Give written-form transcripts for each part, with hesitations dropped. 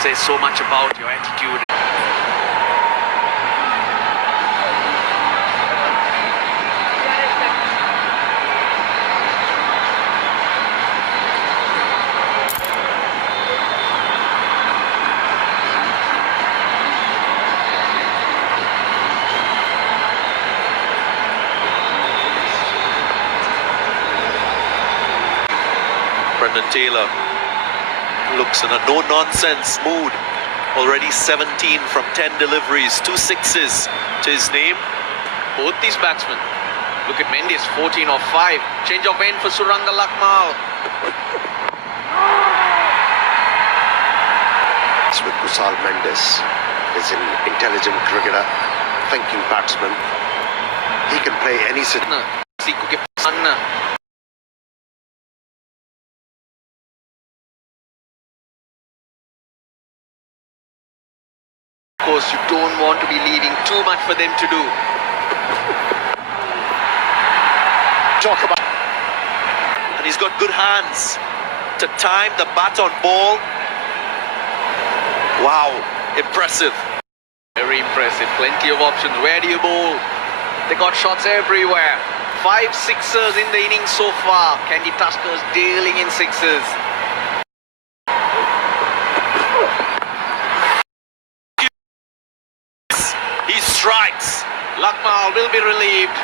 says so much about your attitude. Brendan Taylor looks in a no-nonsense mood. Already 17 from 10 deliveries, 2 sixes to his name. Both these batsmen. Look at Mendes, 14 off 5. Change of end for Suranga Lakmal. With Kusal Mendes is an intelligent cricketer, thinking batsman. He can play any situation. Of course, you don't want to be leaving too much for them to do. Talk about. And he's got good hands to time the bat on ball. Wow, impressive. Very impressive. Plenty of options. Where do you bowl? They got shots everywhere. 5 sixers in the innings so far. Kandy Tuskers dealing in sixes. He strikes. Lakmal will be relieved.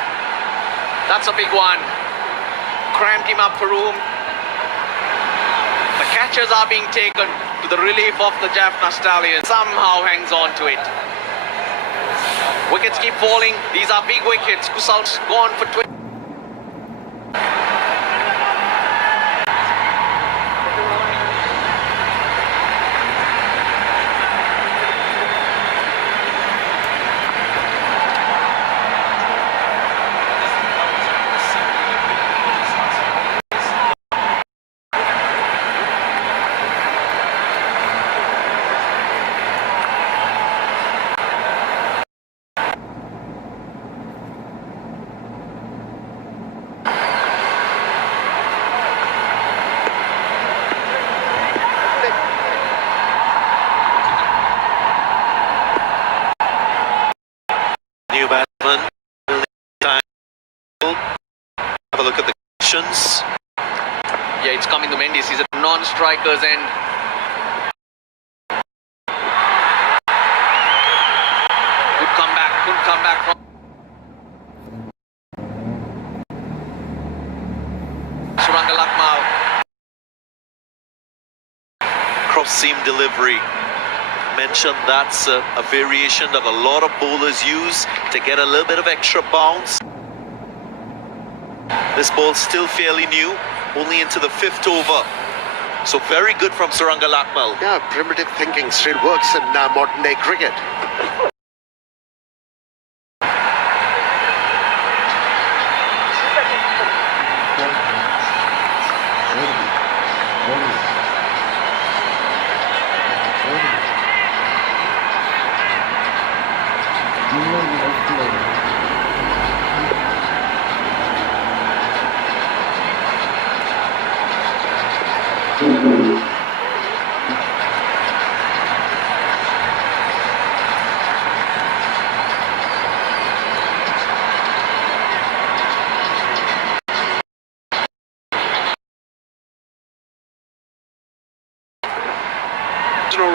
That's a big one. Cramped him up for room. The catches are being taken to the relief of the Jaffna stallions. Somehow hangs on to it. Wickets keep falling. These are big wickets. Kusal's gone for 20. New batsman. Have a look at the conditions. Yeah, it's coming to Mendes. He's a non-striker's end. Good comeback from Suranga Lakmal. Cross seam delivery. Mentioned that's a variation that a lot of bowlers use to get a little bit of extra bounce. This ball's still fairly new, only into the 5th over. So very good from Suranga Lakmal. Yeah, primitive thinking still works in modern day cricket.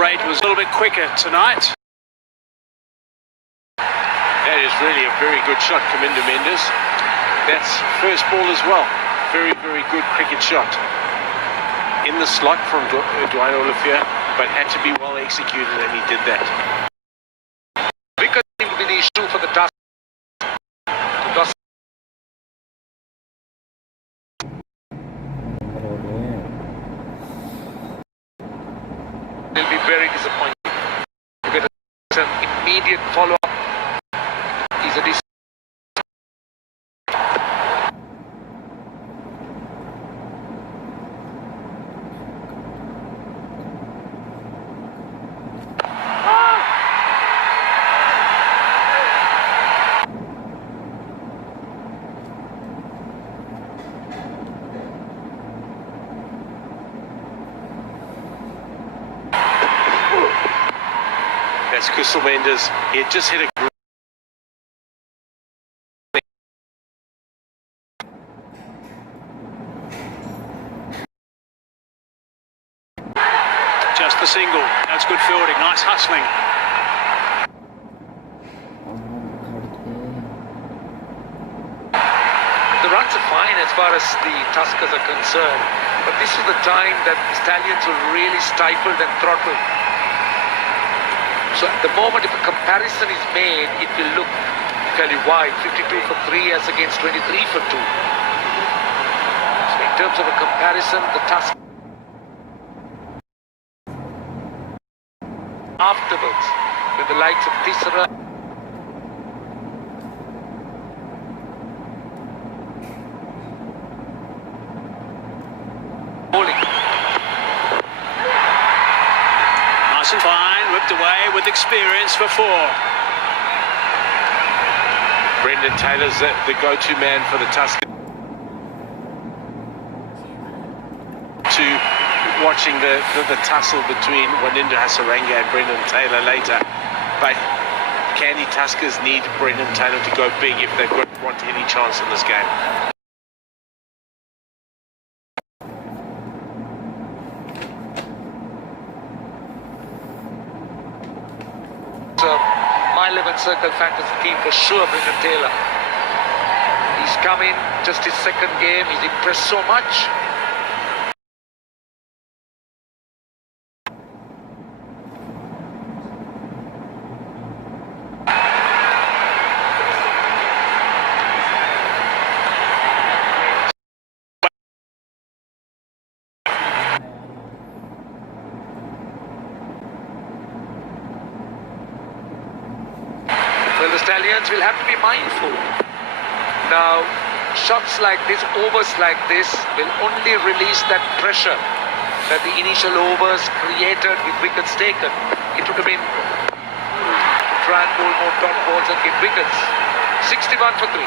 Rate was a little bit quicker tonight. That is really a very good shot, Kaminda Mendes. That's first ball as well. Very, very good cricket shot. In the slot from Dwayne Olivier, but had to be well executed, and he did that. Because it will be the issue for the Tuskers. They'll be very disappointed. Because it's an immediate follow-up. He's a That's Crystal Mendes. He had just hit a just the single. That's good fielding. Nice hustling. The runs are fine as far as the Tuskers are concerned, but this is the time that the Stallions were really stifled and throttled. So at the moment, if a comparison is made, it will look fairly wide. 52 for 3 as against 23 for 2. So in terms of a comparison, the Tuskers afterwards with the likes of Tisera bowling. Nice and fine, whipped away with experience for 4. Brendan Taylor's the go-to man for the Tuskers. Watching the tussle between Waninda Hasaranga and Brendan Taylor later, but Kandy Tuskers need Brendan Taylor to go big if they want any chance in this game. So my 11 circle fantasy team for sure, Brendan Taylor. He's come in just his second game. He's impressed so much. Well, the Stallions will have to be mindful. Now, shots like this, overs like this, will only release that pressure that the initial overs created with wickets taken. It would have been to try and bowl more dot balls and get wickets. 61 for 3.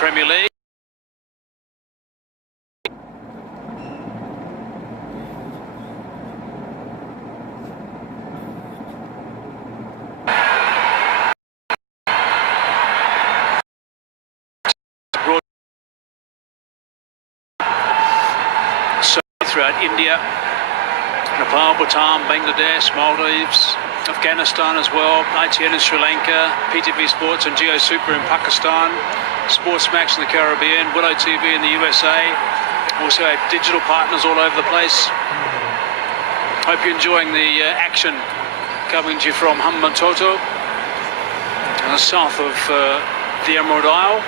Premier League. So throughout India, Nepal, Bhutan, Bangladesh, Maldives, Afghanistan as well, ITN in Sri Lanka, PTV Sports and Geo Super in Pakistan, Sportsmax in the Caribbean, Willow TV in the USA. Also have digital partners all over the place. Hope you're enjoying the action coming to you from Hambantota, in the south of the Emerald Isle.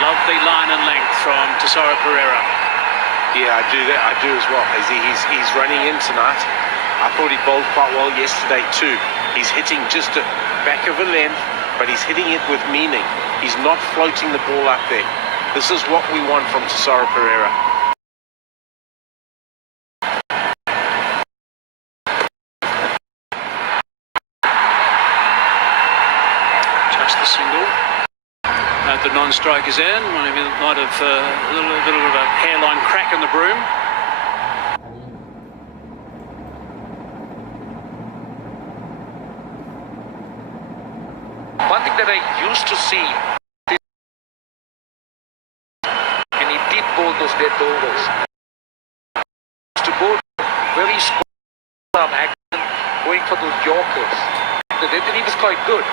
Lovely line and length from Tesoro Pereira. Yeah, I do as well. He's running in tonight. I thought he bowled quite well yesterday too. He's hitting just a back of a length, but he's hitting it with meaning. He's not floating the ball up there. This is what we want from Tesoro Pereira. Just the single. The non-strike is in. Maybe might have a little bit of a hairline crack in the broom. One thing that I used to see, and he did bowl those death overs, to bowl very square action, going for those Yorkers. The death inning was quite good.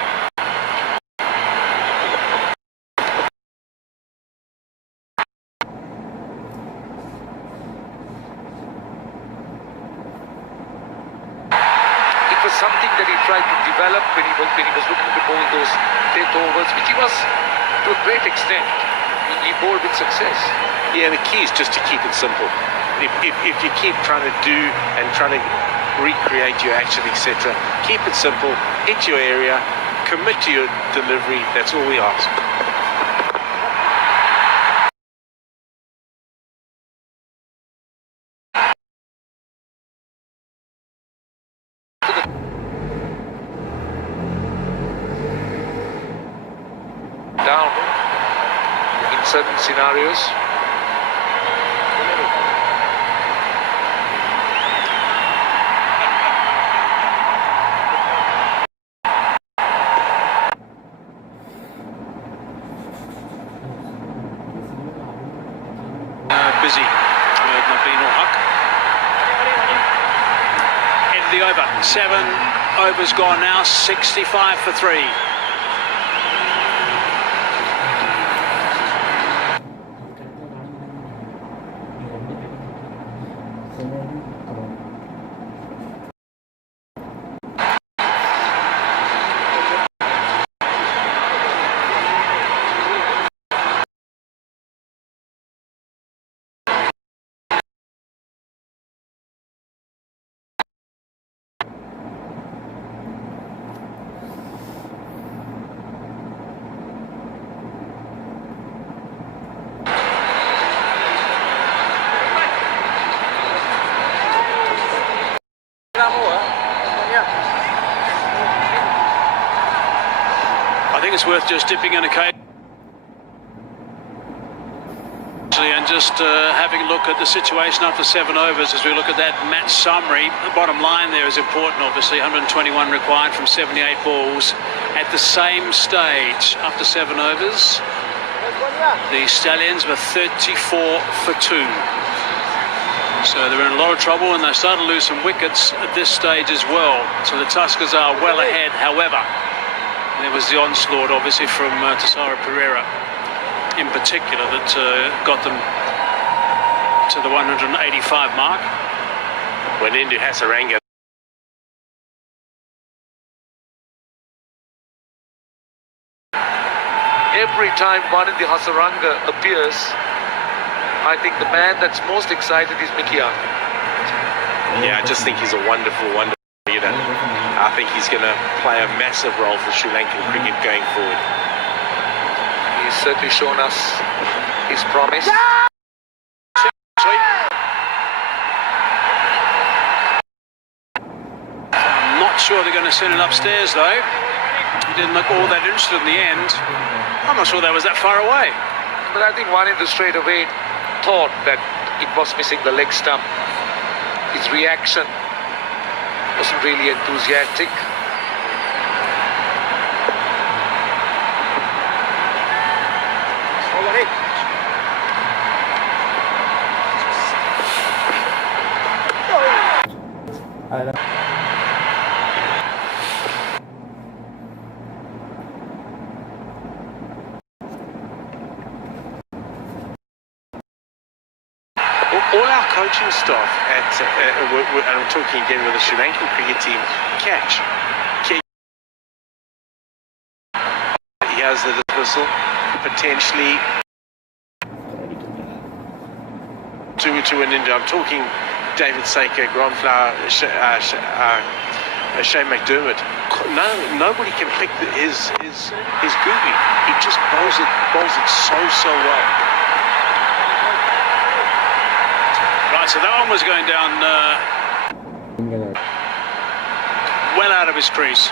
It something that he tried to develop when he was looking to bowl those death overs, which he was to a great extent. He bowled with success. Yeah, the key is just to keep it simple. If you keep trying to do and trying to recreate your action, etc., keep it simple, hit your area, commit to your delivery, that's all we ask. Down in certain scenarios. Busy with Nabeen or Huck. End of the over. 7 overs gone now. 65 for 3. I think it's worth just dipping in occasionally and just having a look at the situation after 7 overs as we look at that match summary. The bottom line there is important, obviously. 121 required from 78 balls. At the same stage, after 7 overs, the Stallions were 34 for 2. So they're in a lot of trouble, and they started to lose some wickets at this stage as well. So the Tuskers are well ahead. However, there was the onslaught, obviously, from Tasara Pereira in particular that got them to the 185 mark. When into Hasaranga, Every time one in the Hasaranga appears, I think the man that's most excited is Mikian. yeah, I just think he's a wonderful leader. I think he's going to play a massive role for Sri Lankan cricket going forward. He's certainly shown us his promise. I'm not sure they're going to send it upstairs, though. He didn't look all that interested in the end. I'm not sure that was that far away. But I think one in the straightaway thought that it was missing the leg stump. His reaction wasn't really enthusiastic. All our coaching staff at, and I'm talking again with the Sri Lankan cricket team, catch. He has the dismissal, potentially to an India. I'm talking David Saker, Grant Flower, Shane McDermott. Nobody can pick his goobie. He just bowls it so well. Right, so that one was going down well out of his crease.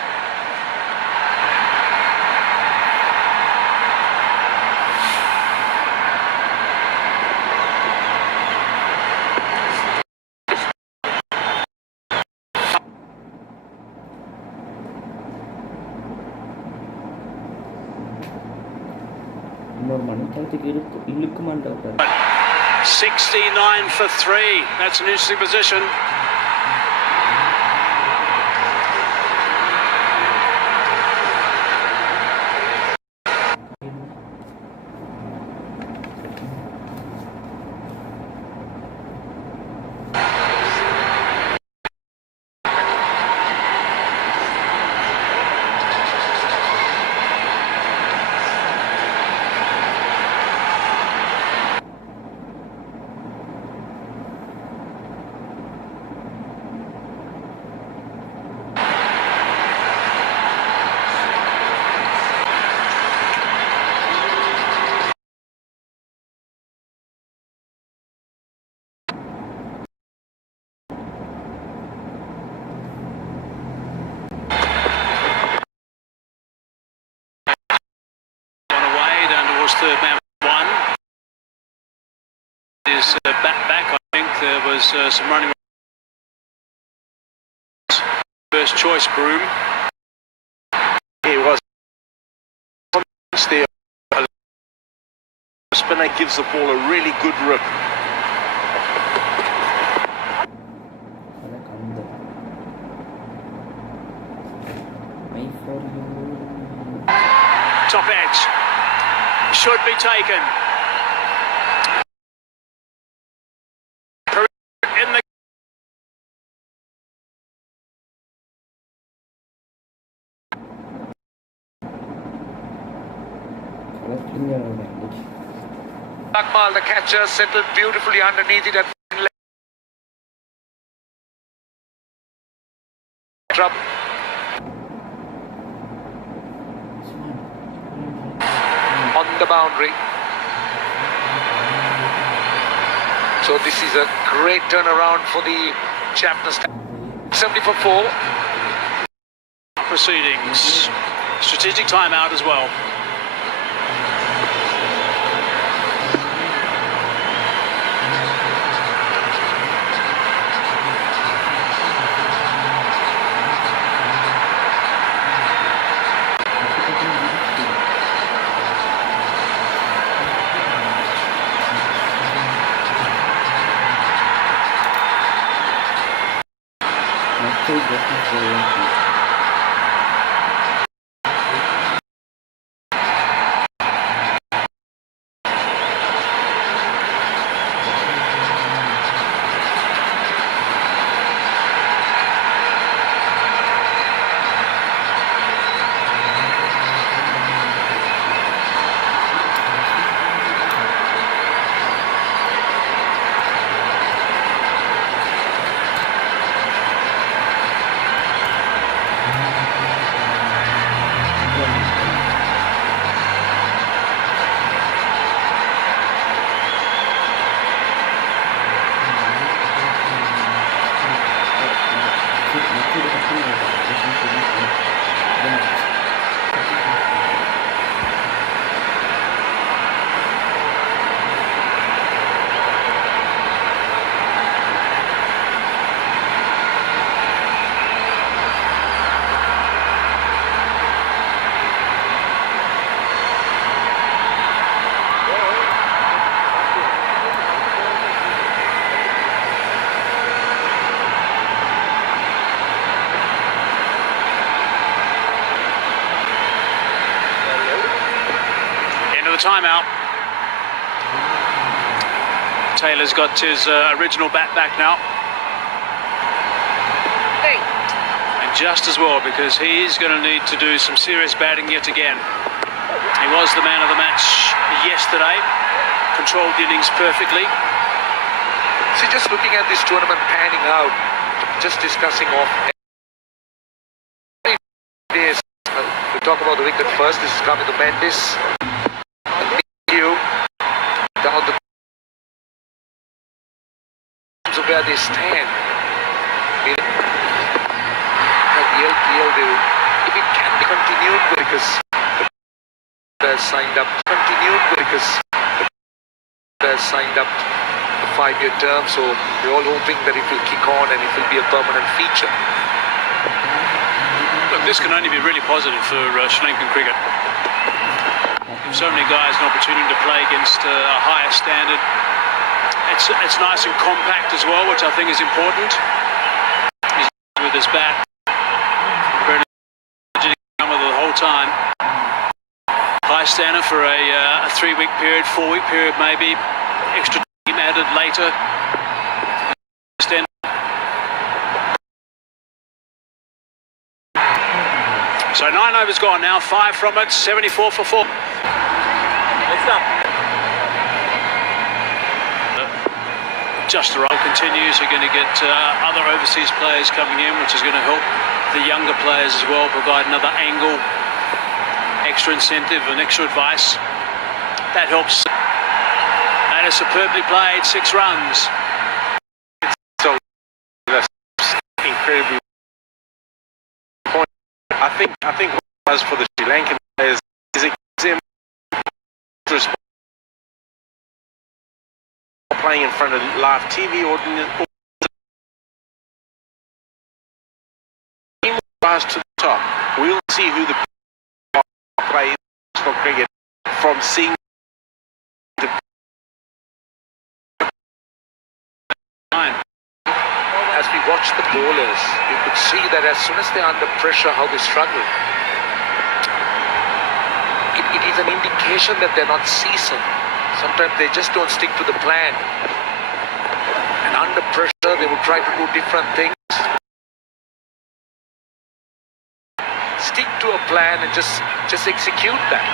But 69 for 3. That's an interesting position. third man one. His back, I think there was some running. First choice broom. He was. The spinner gives the ball a really good rip. Top edge. Should be taken. In the Akmal, the catcher, settled beautifully underneath it at drop. On the boundary. So this is a great turnaround for the jaffna. 70 for 4. proceedings. Strategic timeout as well. Timeout. Taylor's got his original bat back now. And just as well, because he's going to need to do some serious batting yet again. He was the man of the match yesterday. Controlled the innings perfectly. See, just looking at this tournament panning out, just discussing off this. We'll talk about the wicket first. This is coming to Mendes. Down the of where they stand. At the LPL, if it can be continued because they're signed up, they're signed up a 5-year term, so we're all hoping that it will kick on and it will be a permanent feature. Look, this can only be really positive for Sri Lankan cricket. So many guys an opportunity to play against a higher standard. It's nice and compact as well, which I think is important. He's with his bat, the whole time. High standard for a 3-week period, 4-week period maybe. Extra team added later. So 9 overs gone now, 5 from it, 74 for 4. Just the roll continues. You're going to get other overseas players coming in, which is going to help the younger players as well, provide another angle, extra incentive and extra advice. That helps. That is superbly played, 6 runs. So that's incredibly point. I think what it does for the Sri Lankan players is it gives them response. playing in front of live TV audience. Rise to the top. We'll see who the players for cricket from seeing the as we watch the bowlers, you could see that as soon as they're under pressure, how they struggle. It is an indication that they're not seasoned. Sometimes they just don't stick to the plan. And under pressure, they will try to do different things. Stick to a plan and just execute that.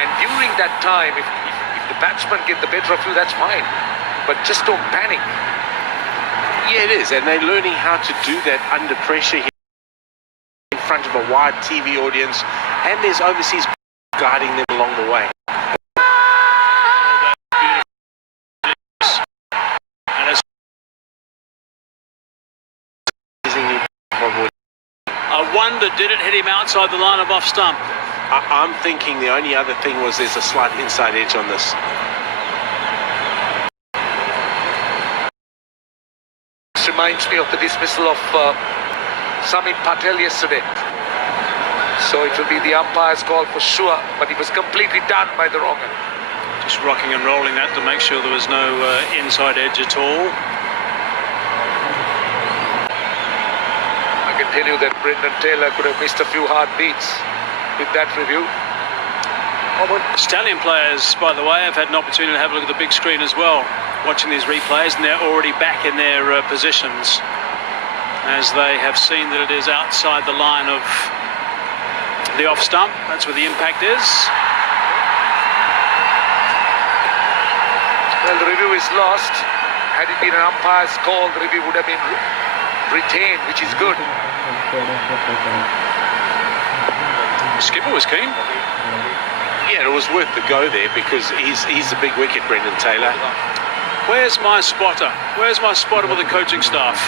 And during that time, if the batsman get the better of you, that's fine. But just don't panic. Yeah, it is, and they're learning how to do that under pressure here in front of a wide TV audience, and there's overseas guiding them along the way. I wonder, did it hit him outside the line of off stump? I'm thinking the only other thing was there's a slight inside edge on this. This reminds me of the dismissal of Samit Patel yesterday. So it will be the umpire's call for sure, but he was completely done by the wronger. Just rocking and rolling that to make sure there was no inside edge at all. I can tell you that Brendan Taylor could have missed a few hard beats with that review. Stallion players, by the way, have had an opportunity to have a look at the big screen as well, watching these replays, and they're already back in their positions as they have seen that it is outside the line of the off stump. That's where the impact is. Well, the review is lost. Had it been an umpire's call, the review would have been retained, which is good. Skipper was keen. Yeah, it was worth the go there because he's a big wicket, Brendan Taylor. Where's my spotter? Where's my spotter with the coaching staff?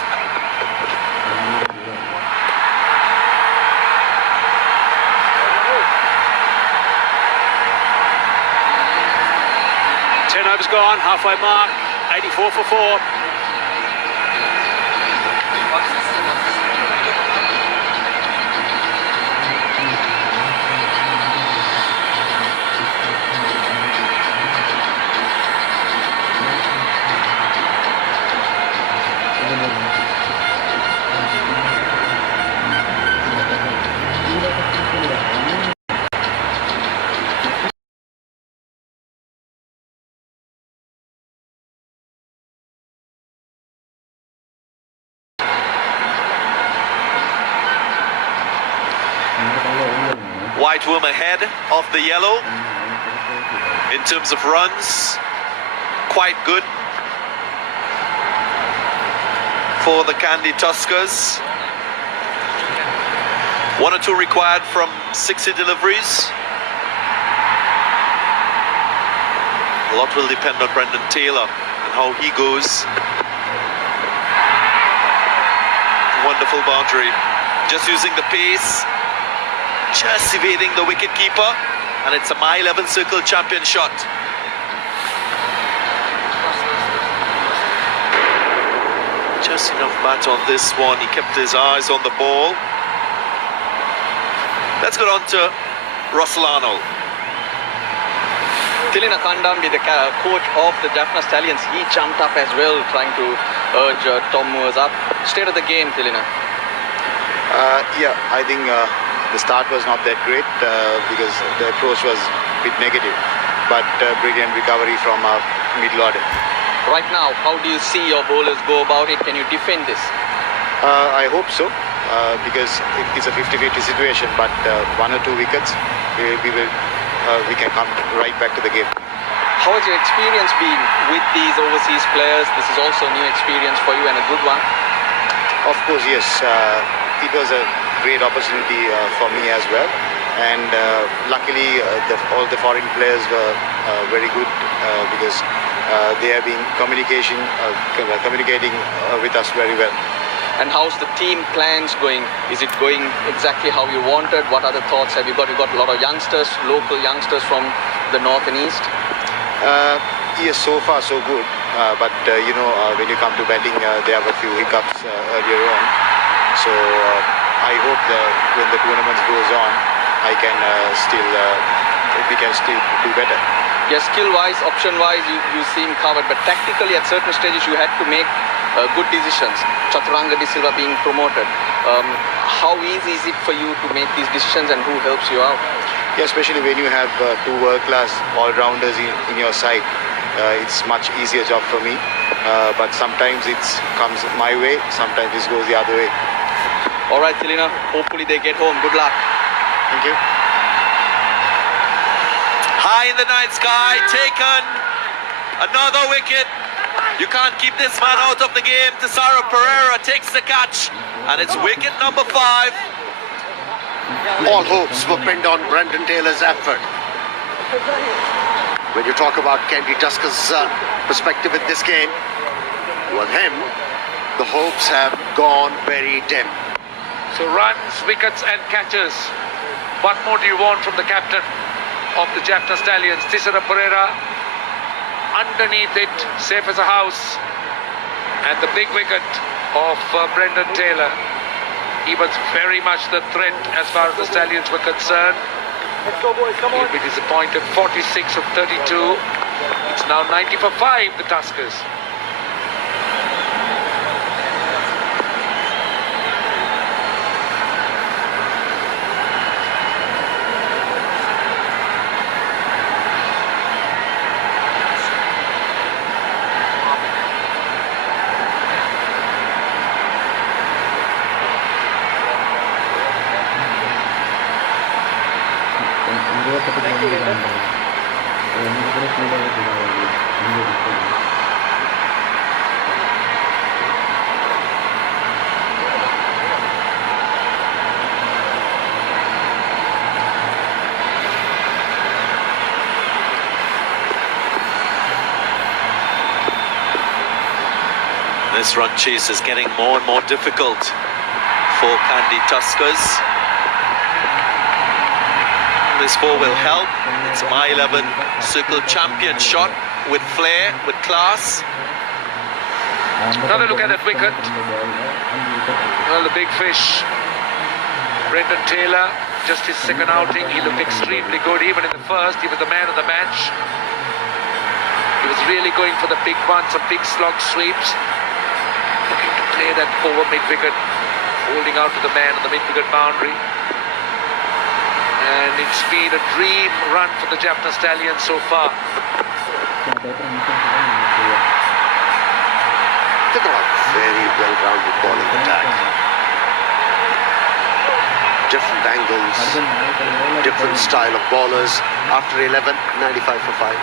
Ten overs gone, halfway mark, 84 for 4. White worm ahead of the yellow in terms of runs. Quite good for the Kandy Tuskers. 1 or 2 required from 60 deliveries. A lot will depend on Brendan Taylor and how he goes. Wonderful boundary. Just using the pace. Just evading the wicket-keeper, and it's a mile-11 circle champion shot. Just enough bat on this one. He kept his eyes on the ball. Let's go on to Russell Arnold. Tilina Kandambi, the coach of the Jaffna Stallions, he jumped up as well, trying to urge Tom Moores up. State of the game, Tilina. Yeah, I think the start was not that great because the approach was a bit negative, but brilliant recovery from our middle order. Right now, how do you see your bowlers go about it? Can you defend this? I hope so because it's a 50-50 situation, but 1 or 2 wickets, we can come right back to the game. How has your experience been with these overseas players? This is also a new experience for you and a good one. Of course, yes. It was a great opportunity for me as well, and luckily all the foreign players were very good because they have been communicating with us very well. And how's the team plans going? Is it going exactly how you wanted? What other thoughts have you got? You got a lot of youngsters, local youngsters from the north and east. Yes, so far so good. but when you come to batting, they have a few hiccups earlier on. So I hope that when the tournament goes on, we can still do better. Yes, skill-wise, option-wise, you seem covered, but tactically at certain stages you had to make good decisions. Chaturanga De Silva being promoted. How easy is it for you to make these decisions, and who helps you out? Yeah, especially when you have two world-class all-rounders in your side. It's much easier job for me, but sometimes it comes my way, sometimes it goes the other way. All right, Tilina, hopefully they get home. Good luck. Thank you. High in the night sky, taken. Another wicket. You can't keep this man out of the game. Tesaro Pereira takes the catch, and it's wicket number 5. All hopes were pinned on Brendan Taylor's effort. When you talk about Kandy Tuskers' perspective in this game, with him, the hopes have gone very dim. So runs, wickets and catches. What more do you want from the captain of the Jaffna Stallions, Tesaro Pereira? Underneath it, safe as a house. And the big wicket of Brendan Taylor. He was very much the threat as far as the Stallions were concerned. Let's go, boys, come on. He'll be disappointed. 46 of 32. It's now 90 for 5, the Tuskers. This run chase is getting more and more difficult for Kandy Tuskers. This 4 will help. It's my 11 circle champion shot with flair, with class. Another look at that wicket. Well, the big fish, Brendan Taylor, just his second outing. He looked extremely good. Even in the first, he was the man of the match. He was really going for the big ones, some big slog sweeps. Looking to play that over mid-wicket, holding out to the man on the mid-wicket boundary. And it's been a dream run for the Jaffna Stallions so far. They've got a very well-rounded bowling attack. Different angles, different style of bowlers. After 11, 95 for 5.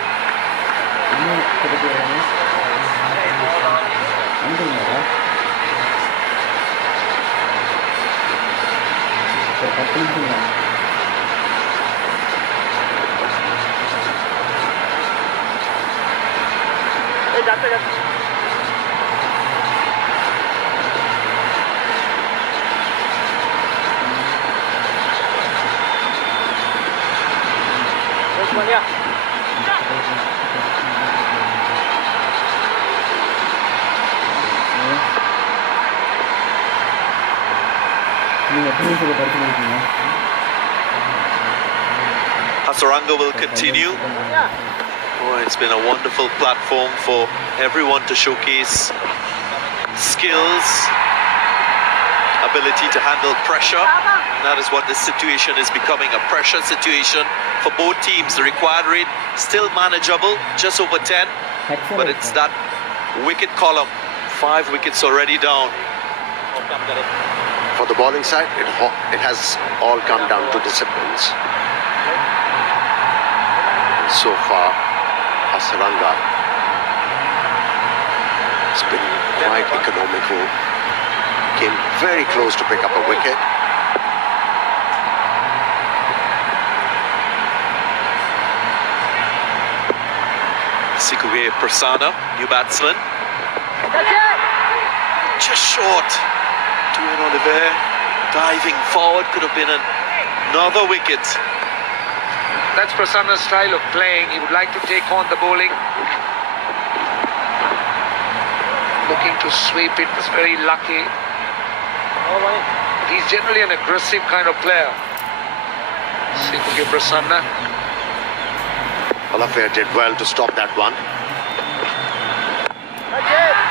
Hasaranga will continue. Oh, it's been a wonderful platform for everyone to showcase skills, ability to handle pressure. And that is what this situation is becoming, a pressure situation for both teams. The required rate still manageable, just over 10, but it's that wicket column. 5 wickets already down. For the bowling side, it has all come down to disciplines. So far, Hasaranga has been quite economical. Came very close to pick up a wicket. Sikuge Prasanna, new batsman. Just short. Tuan Oliver diving forward, could have been another wicket. That's Prasanna's style of playing. He would like to take on the bowling. looking to sweep it, was very lucky. He's generally an aggressive kind of player. Sikuke Prasanna. Olafia did well to stop that one.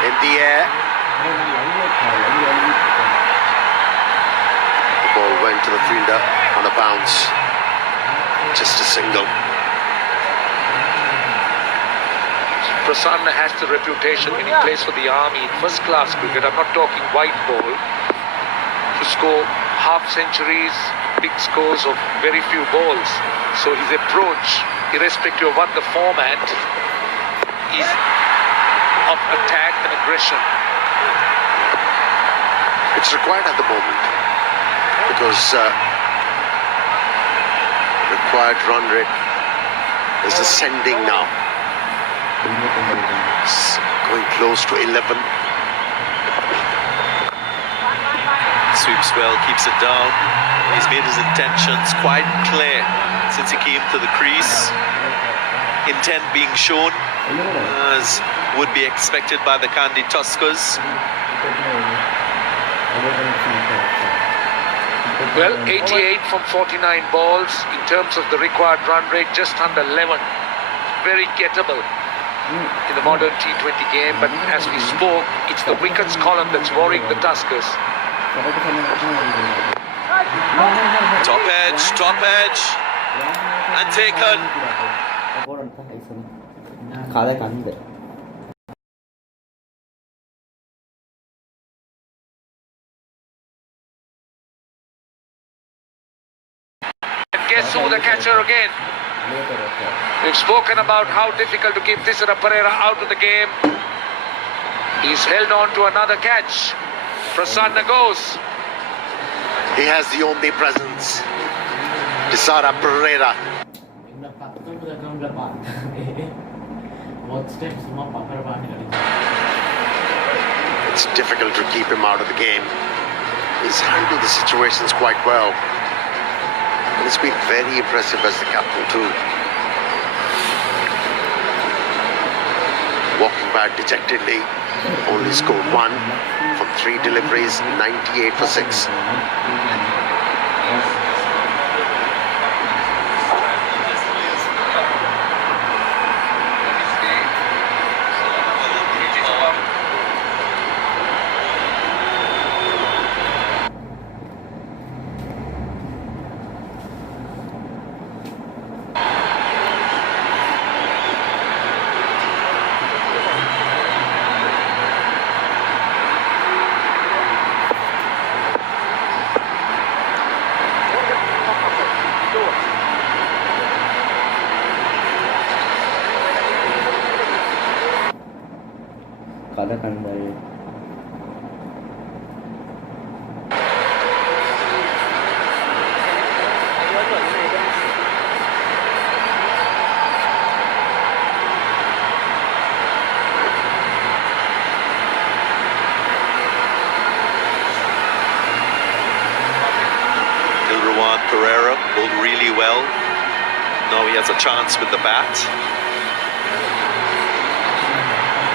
In the air. The ball went to the fielder on a bounce. Just a single. Prasanna has the reputation when he plays for the army in first class cricket. I'm not talking white ball. To score half centuries, big scores of very few balls. So his approach, irrespective of what the format, is of attack and aggression. It's required at the moment because required run rate is ascending now. It's going close to 11. Sweeps well, keeps it down. He's made his intentions quite clear since he came to the crease. Intent being shown, as would be expected by the Kandy Tuskers. Well, 88 from 49 balls. In terms of the required run rate, just under 11. Very gettable in the modern T20 game. But as we spoke, it's the wickets column that's worrying the Tuskers. Top edge, and taken. And guess who the catcher again? We've spoken about how difficult to keep Thisara Pereira out of the game. He's held on to another catch. Prasanna goes. He has the omnipresence. Thisara Pereira. It's difficult to keep him out of the game. He's handled the situations quite well. And it's been very impressive as the captain too. Walking back dejectedly, only scored 1 from 3 deliveries, 98 for 6. Pereira bowled really well. Now he has a chance with the bat.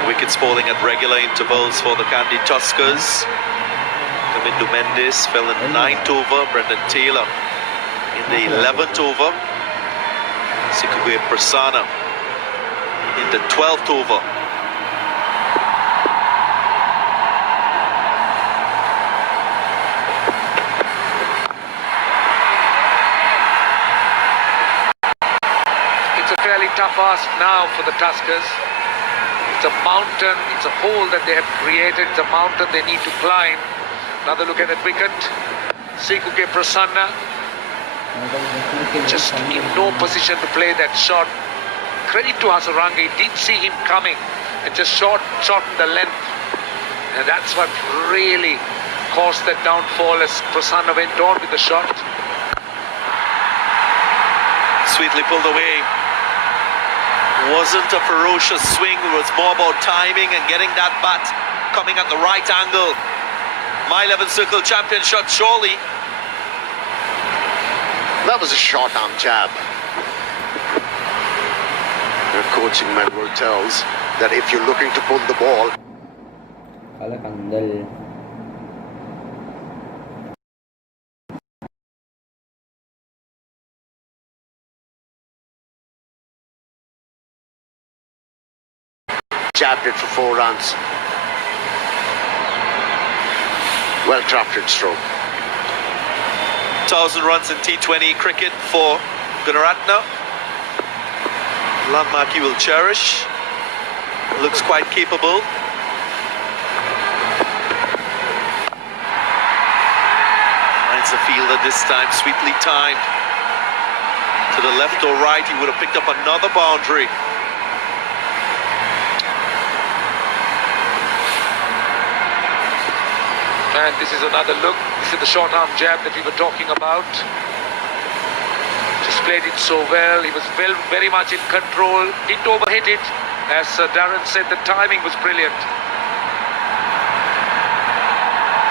Wickets falling at regular intervals for the Kandy Tuskers. Kamindu Mendes fell in the 9th over. Brendan Taylor in the 11th over. Sikuke Prasanna in the 12th over. Tough ask now for the Tuskers. It's a mountain, it's a hole that they have created, it's a mountain they need to climb. Another look at that wicket. Sikuke Prasanna just in no position to play that shot. Credit to Hasaranga, he did see him coming and just shortened the length. And that's what really caused that downfall as Prasanna went on with the shot. Sweetly pulled away. Wasn't a ferocious swing, it was more about timing and getting that bat coming at the right angle. My 11 circle champion shot, surely. That was a short arm jab. Your coaching manual tells that if you're looking to pull the ball, கந்தல். Jabbed it for 4 runs. Well crafted stroke. 1,000 runs in T20 cricket for Gunaratne. Landmark he will cherish. Looks quite capable. Finds the fielder this time, sweetly timed. To the left or right, he would have picked up another boundary. And this is another look. This is the short arm jab that we were talking about. Just played it so well. He was very much in control. Didn't overhit it. As Darren said, the timing was brilliant.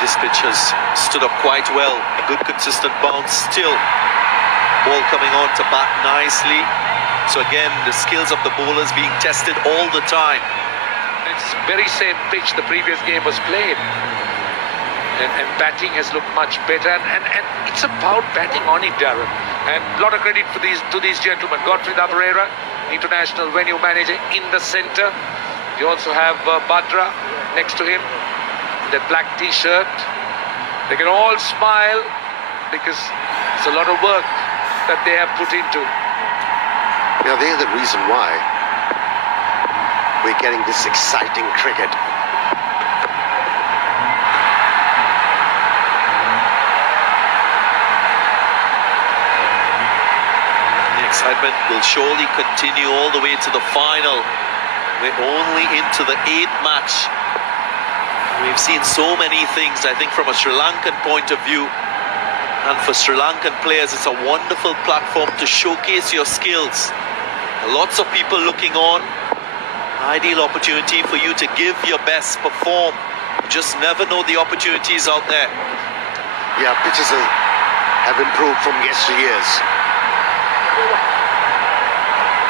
This pitch has stood up quite well. A good consistent bounce still. Ball coming on to bat nicely. So again, the skills of the bowlers being tested all the time. It's very same pitch the previous game was played. And batting has looked much better. And it's about batting on it, Darren. And a lot of credit for to these gentlemen. Godfrey Dabarera, international venue manager, in the centre. You also have Badra next to him, that black t-shirt. They can all smile because it's a lot of work that they have put into. Yeah, they're the reason why we're getting this exciting cricket. Excitement will surely continue all the way to the final. We're only into the 8th match. We've seen so many things, I think, from a Sri Lankan point of view. And for Sri Lankan players, it's a wonderful platform to showcase your skills. Lots of people looking on. Ideal opportunity for you to give your best, perform. You just never know the opportunities out there. Yeah, pitches have improved from yesteryears.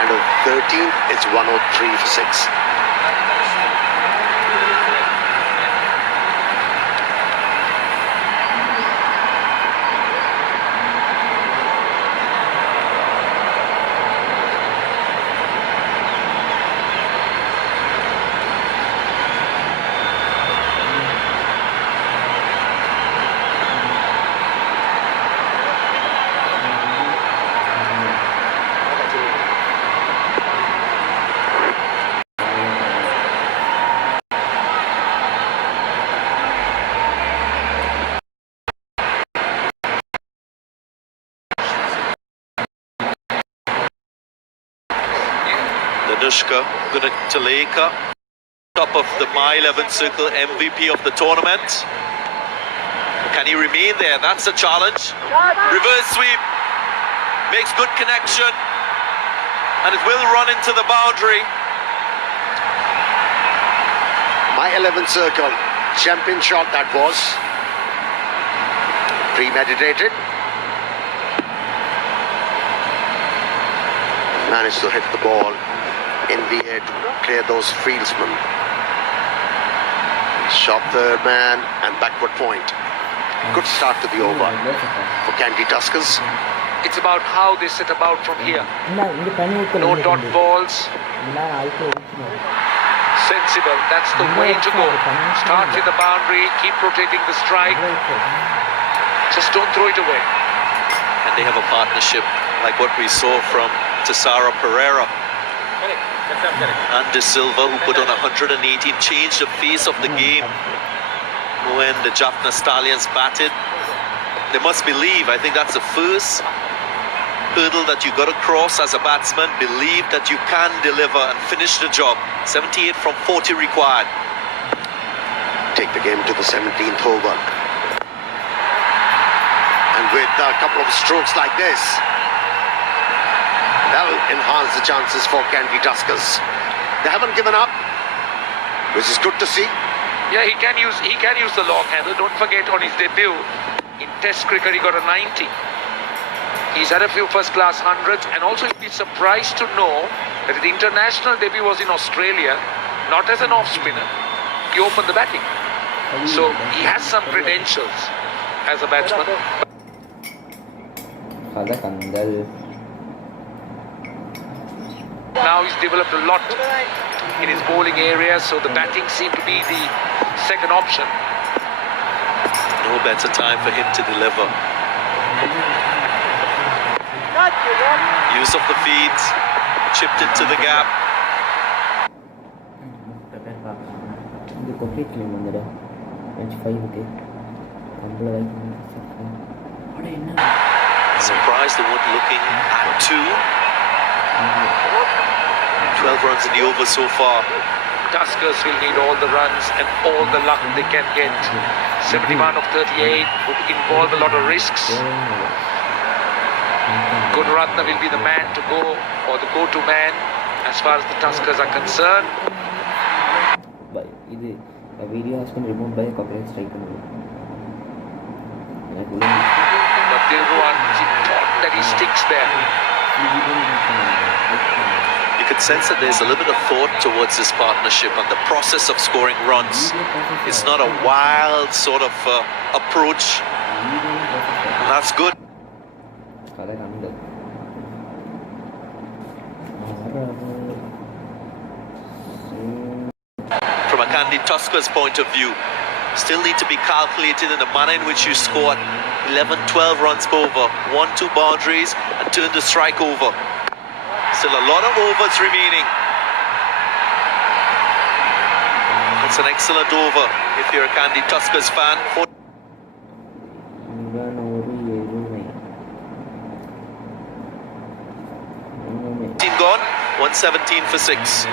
And on 13th, it's 103 for 6. Anushka Gunataleka, top of the My 11 Circle, MVP of the tournament. Can he remain there? That's a challenge. Reverse sweep, makes good connection, and it will run into the boundary. My 11 Circle, champion shot that was. Premeditated. Managed to hit the ball in the air to clear those fieldsmen. Shot third man and backward point. Good start to the over for Kandy Tuskers. It's about how they set about from here. No dot balls. Sensible, that's the way to go. Start with the boundary, keep rotating the strike. Just don't throw it away. And they have a partnership like what we saw from Tessara Pereira and De Silva, who put on 118, changed the face of the game when the Jaffna Stallions batted. They must believe, I think that's the first hurdle that you got to cross as a batsman, believe that you can deliver and finish the job. 78 from 40 required. Take the game to the 17th over. And with a couple of strokes like this, that'll enhance the chances for Kandy Tuskers. They haven't given up, which is good to see. Yeah, he can use the long handle. Don't forget, on his debut in Test cricket, he got a 90. He's had a few first-class hundreds, and also you'd be surprised to know that the international debut was in Australia, not as an off-spinner. He opened the batting. So he has some credentials as a batsman. Now he's developed a lot in his bowling area, so the batting seemed to be the second option. No better time for him to deliver. Use of the feet, chipped into the gap. Surprised they weren't looking at 2. 12 runs in the over so far. Tuskers will need all the runs and all the luck they can get. 71 of 38 would involve a lot of risks. Gunaratne will be the man to go, or the go-to man as far as the Tuskers are concerned. But the video has been removed by a copyright strike. But Dilruwan, it's important that he sticks there. You can sense that there's a little bit of thought towards this partnership and the process of scoring runs. It's not a wild sort of approach, and that's good. From a Kandy Tuskers point of view, still need to be calculated in the manner in which you scored 11-12 runs per over, 1-2 boundaries and turn the strike over. Still a lot of overs remaining. It's an excellent over if you're a Kandy Tuskers fan. 14 gone, 117 for 6.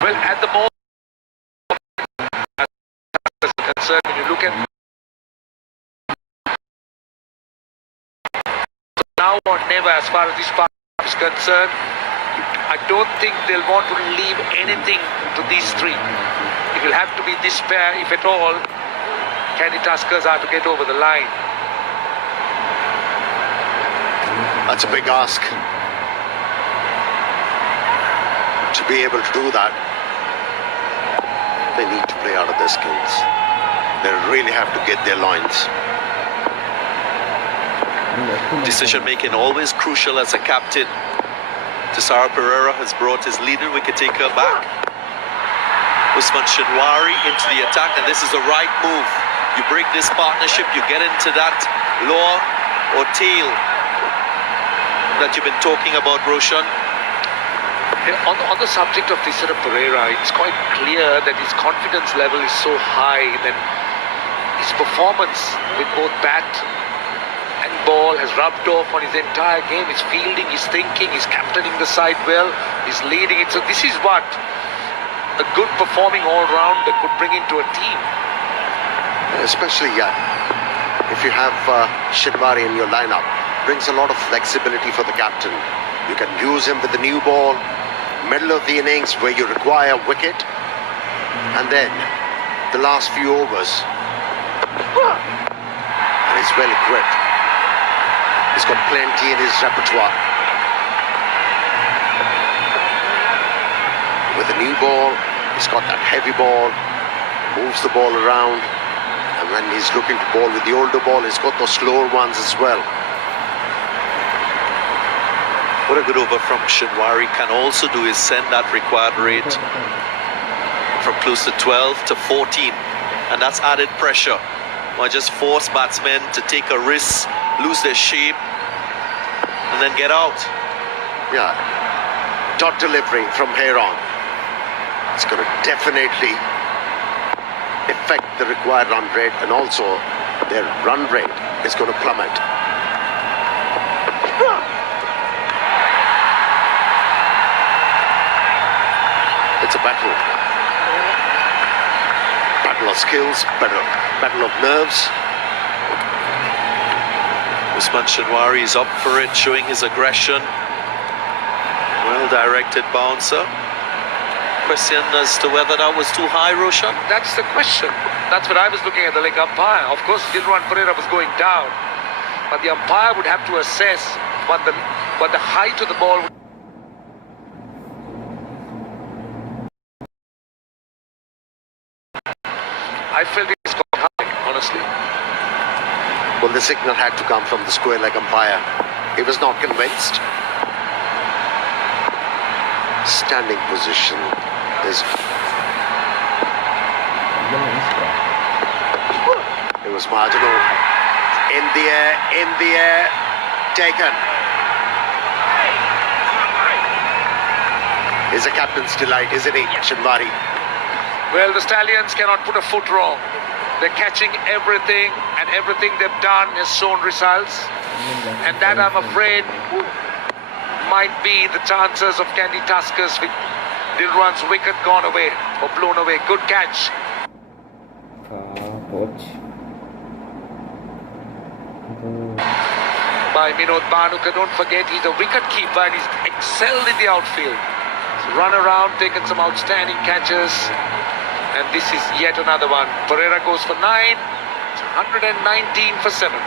Well, at the moment, as concerned, when you look at now or never, as far as this part is concerned, I don't think they'll want to leave anything to these three. It will have to be this pair, if at all, Kandy Tuskers are to get over the line. That's a big ask. To be able to do that, they need to play out of their skills. They really have to get their lines. Decision making always crucial as a captain. Tisara Pereira has brought his leader wicket-taker back. Usman Shinwari into the attack, and this is the right move. You break this partnership, you get into that law or tail that you've been talking about, Roshan. On the subject of Tisara Pereira, it's quite clear that his confidence level is so high that his performance with both bat and ball has rubbed off on his entire game. His fielding, his thinking, he's captaining the side well, he's leading it. So this is what a good performing all-rounder could bring into a team. Especially, if you have Shinwari in your lineup, brings a lot of flexibility for the captain. You can use him with the new ball, middle of the innings where you require a wicket, and then the last few overs. And he's well equipped. He's got plenty in his repertoire. With the new ball, he's got that heavy ball, moves the ball around, and when he's looking to bowl with the older ball, he's got those slower ones as well. What a good over from Shinwari can also do is send that required rate from close to 12 to 14, and that's added pressure. Or just force batsmen to take a risk, lose their shape, and then get out. Yeah, dot delivery from here on. It's going to definitely affect the required run rate, and also their run rate is going to plummet. It's a battle. Battle of skills, battle of nerves. Usman Shinwari is up for it, showing his aggression. Well-directed bouncer. Question as to whether that was too high, Roshan? That's the question. That's what I was looking at the leg umpire. Of course, Dilruwan Pereira was going down, but the umpire would have to assess what the height of the ball. I felt it was quite high, honestly. Well, the signal had to come from the square leg umpire. He was not convinced. Standing position is... It was marginal. In the air, taken. Is a captain's delight, isn't he, Shinwari? Well, the Stallions cannot put a foot wrong. They're catching everything, and everything they've done has shown results. And that, I'm afraid, might be the chances of Kandy Tuskers with Dilruwan's wicket gone away or blown away. Good catch. Coach. By Minod Bhanuka. Don't forget, he's a wicket keeper and he's excelled in the outfield. He's run around, taken some outstanding catches. And this is yet another one. Pereira goes for 9. It's 119 for 7.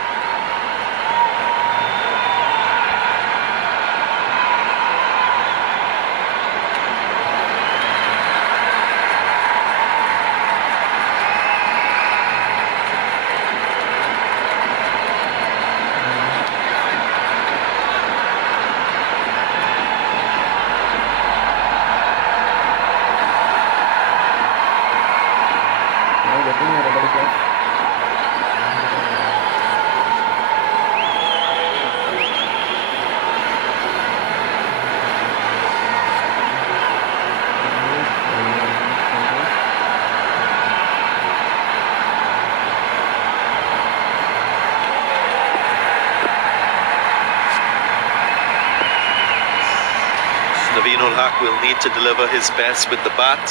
Will need to deliver his best with the bat.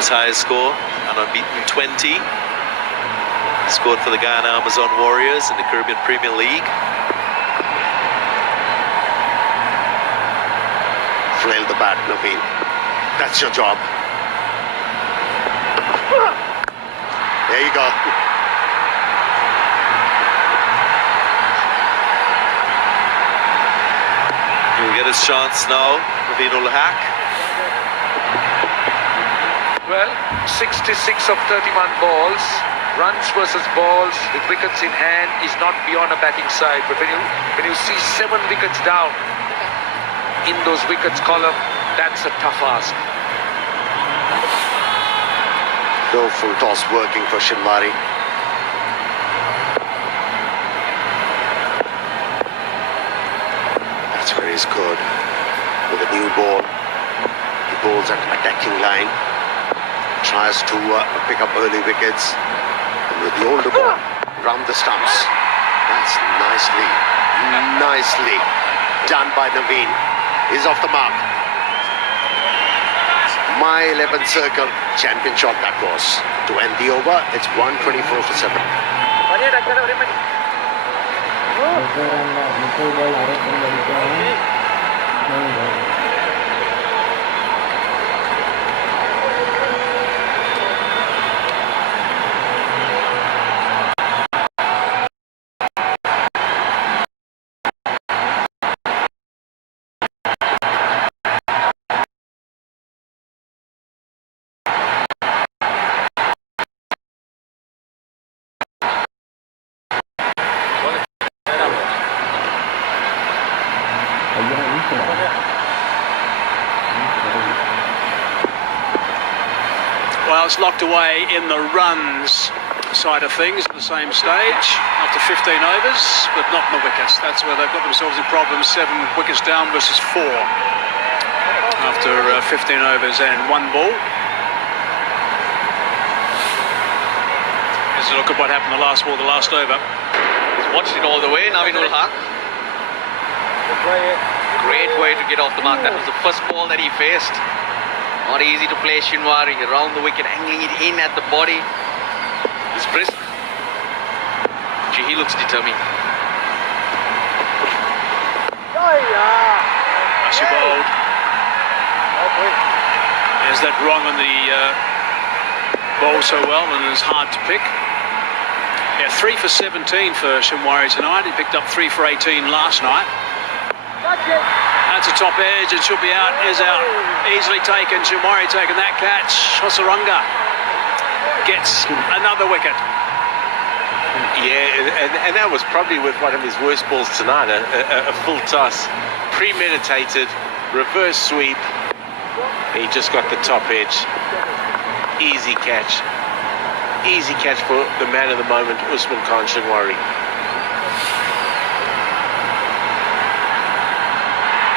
His highest score, an unbeaten 20. Scored for the Guyana Amazon Warriors in the Caribbean Premier League. Flail the bat, Naveen. That's your job. There you go. He'll get his chance now, Naveen ul Haq. Well, 66 of 31 balls, runs versus balls with wickets in hand is not beyond a batting side. But when you see 7 wickets down in those wickets column, that's a tough ask. No full toss working for Shinwari. That's where he's good. With a new ball, he bowls at attacking line. Tries to pick up early wickets. And with the older ball, round the stumps. That's nicely done by Naveen. He's off the mark. My 11th circle, champion shot that was. To end the over, it's 124 for 7. Well, it's locked away in the runs side of things at the same stage after 15 overs, but not in the wickets. That's where they've got themselves in problems. 7 wickets down versus 4 after 15 overs and 1 ball. Here's a look at what happened the last ball, the last over. Watched it all the way, Navinul Haq. Great way to get off the mark. That was the first ball that he faced. Not easy to play Shinwari around the wicket, angling it in at the body. He's brisk. Gee, he looks determined. Nicely bowled. There's that wrong on the ball so well, and it's hard to pick. Yeah, 3 for 17 for Shinwari tonight. He picked up 3 for 18 last night. That's a top edge and should be out. Is out. Easily taken. Shinwari taking that catch. Hasaranga gets another wicket. Yeah, and that was probably with one of his worst balls tonight. A full toss, premeditated, reverse sweep. He just got the top edge. Easy catch. Easy catch for the man of the moment, Usman Khan Shinwari.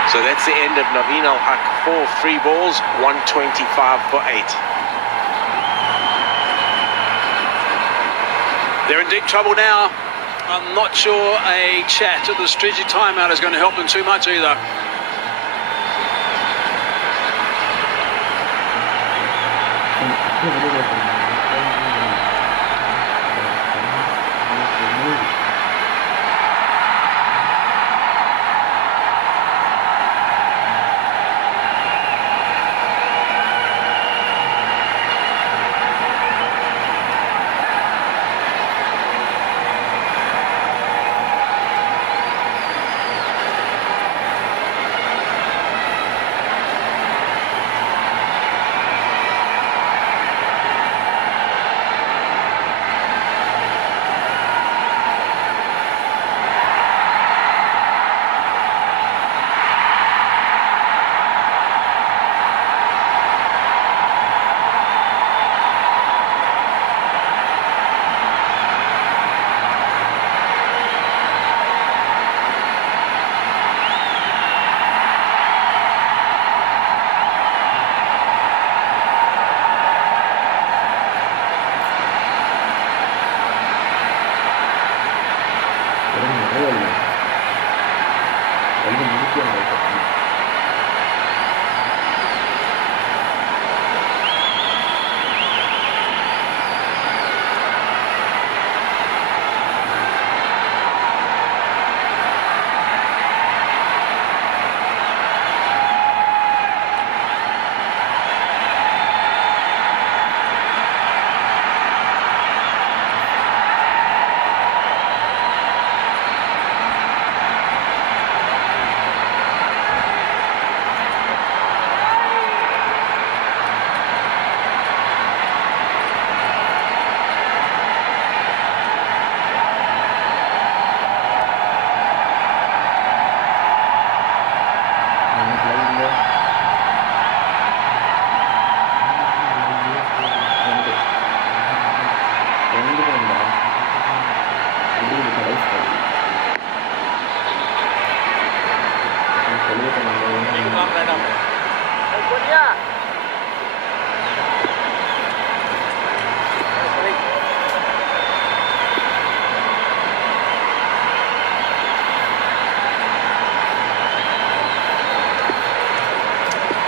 So that's the end of Naveen Al-Haq. 4 free balls, 125 for 8. They're in deep trouble now. I'm not sure a chat at the strategic timeout is going to help them too much either. Yeah.